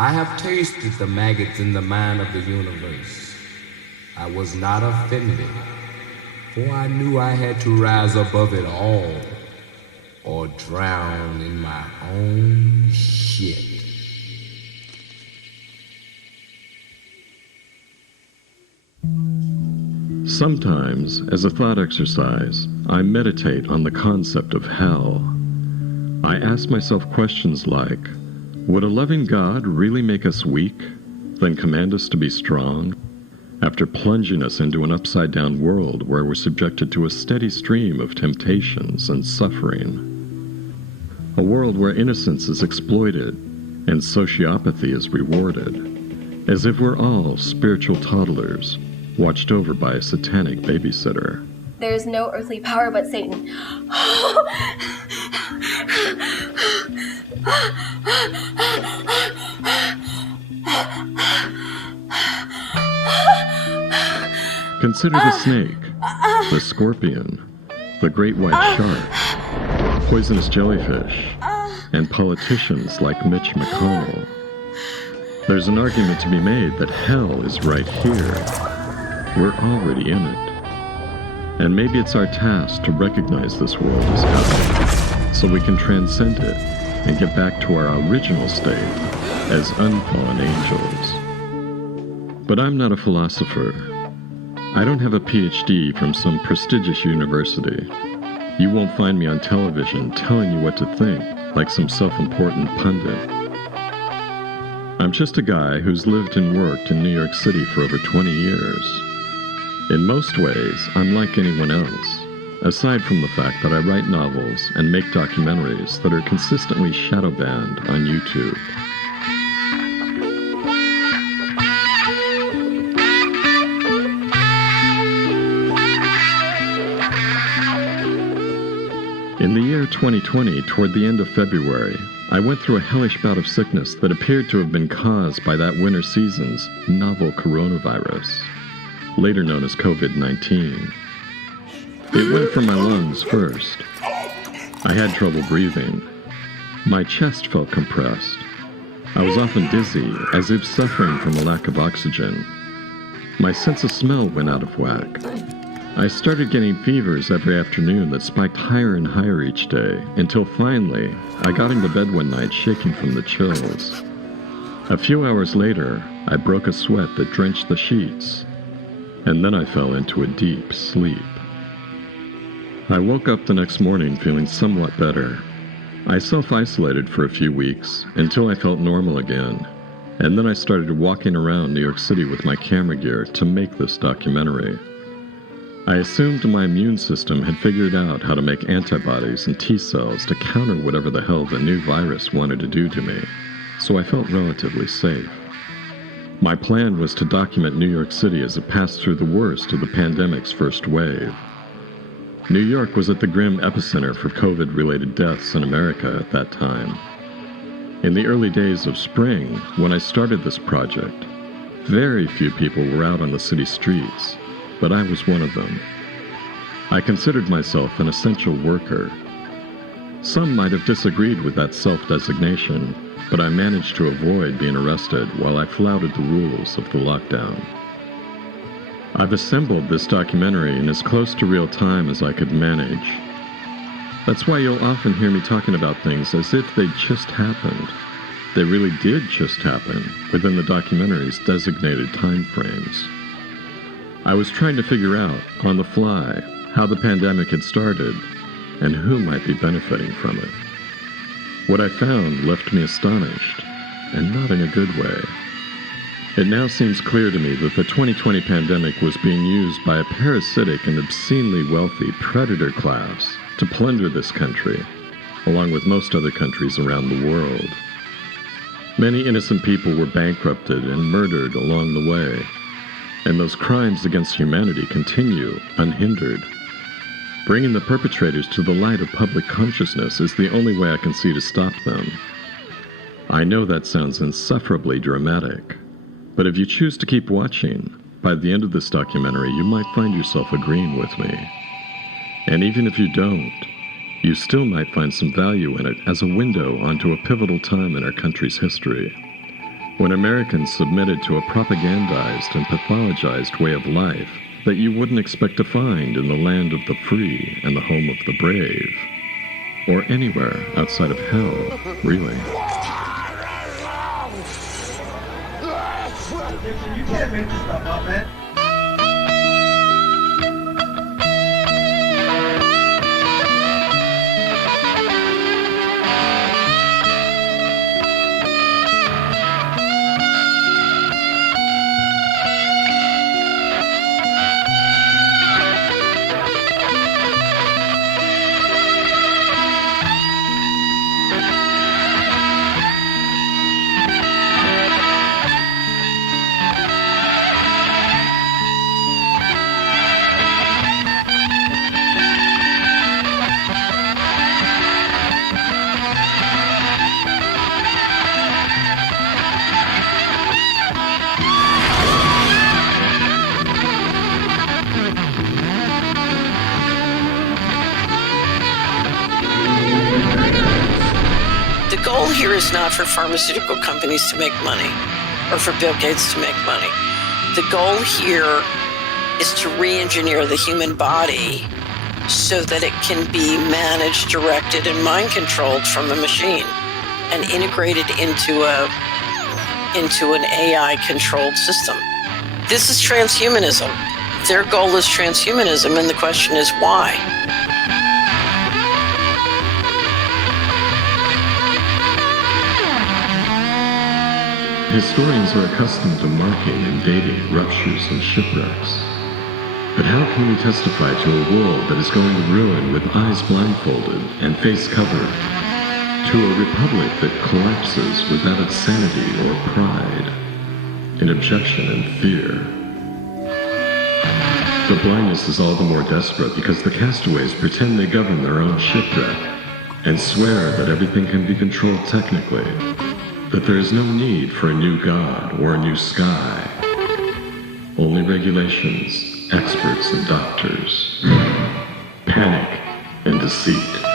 I have tasted the maggots in the mind of the universe. I was not offended, for I knew I had to rise above it all, or drown in my own shit. Sometimes, as a thought exercise, I meditate on the concept of hell. I ask myself questions like, would a loving God really make us weak, then command us to be strong, after plunging us into an upside-down world where we're subjected to a steady stream of temptations and suffering? A world where innocence is exploited and sociopathy is rewarded, as if we're all spiritual toddlers watched over by a satanic babysitter. There is no earthly power but Satan. Consider the snake, the scorpion, the great white shark, poisonous jellyfish, and politicians like Mitch McConnell. There's an argument to be made that hell is right here. We're already in it. And maybe it's our task to recognize this world as hell, so we can transcend it and get back to our original state as unfallen angels. But I'm not a philosopher. I don't have a PhD from some prestigious university. You won't find me on television telling you what to think like some self-important pundit. I'm just a guy who's lived and worked in New York City for over 20 years. In most ways, I'm like anyone else, aside from the fact that I write novels and make documentaries that are consistently shadow banned on YouTube. In the year 2020, toward the end of February, I went through a hellish bout of sickness that appeared to have been caused by that winter season's novel coronavirus, later known as COVID-19. It went for my lungs first. I had trouble breathing. My chest felt compressed. I was often dizzy, as if suffering from a lack of oxygen. My sense of smell went out of whack. I started getting fevers every afternoon that spiked higher and higher each day, until finally, I got into bed one night shaking from the chills. A few hours later, I broke a sweat that drenched the sheets, and then I fell into a deep sleep. I woke up the next morning feeling somewhat better. I self-isolated for a few weeks until I felt normal again, and then I started walking around New York City with my camera gear to make this documentary. I assumed my immune system had figured out how to make antibodies and T cells to counter whatever the hell the new virus wanted to do to me, so I felt relatively safe. My plan was to document New York City as it passed through the worst of the pandemic's first wave. New York was at the grim epicenter for COVID-related deaths in America at that time. In the early days of spring, when I started this project, very few people were out on the city streets, but I was one of them. I considered myself an essential worker. Some might have disagreed with that self-designation, but I managed to avoid being arrested while I flouted the rules of the lockdown. I've assembled this documentary in as close to real time as I could manage. That's why you'll often hear me talking about things as if they just happened. They really did just happen within the documentary's designated time frames. I was trying to figure out, on the fly, how the pandemic had started and who might be benefiting from it. What I found left me astonished, and not in a good way. It now seems clear to me that the 2020 pandemic was being used by a parasitic and obscenely wealthy predator class to plunder this country, along with most other countries around the world. Many innocent people were bankrupted and murdered along the way, and those crimes against humanity continue unhindered. Bringing the perpetrators to the light of public consciousness is the only way I can see to stop them. I know that sounds insufferably dramatic, but if you choose to keep watching, by the end of this documentary you might find yourself agreeing with me. And even if you don't, you still might find some value in it as a window onto a pivotal time in our country's history. when Americans submitted to a propagandized and pathologized way of life that you wouldn't expect to find in the land of the free and the home of the brave, or anywhere outside of hell, really. You can't make this stuff up, man. The goal here is not for pharmaceutical companies to make money or for Bill Gates to make money. The goal here is to re-engineer the human body so that it can be managed, directed, and mind-controlled from a machine and integrated into an AI-controlled system. This is transhumanism. Their goal is transhumanism, and the question is why? Historians are accustomed to marking and dating ruptures and shipwrecks. But how can we testify to a world that is going to ruin with eyes blindfolded and face covered, to a republic that collapses without its sanity or pride, in objection and fear? The blindness is all the more desperate because the castaways pretend they govern their own shipwreck and swear that everything can be controlled technically, that there is no need for a new god or a new sky. Only regulations, experts and doctors, panic and deceit.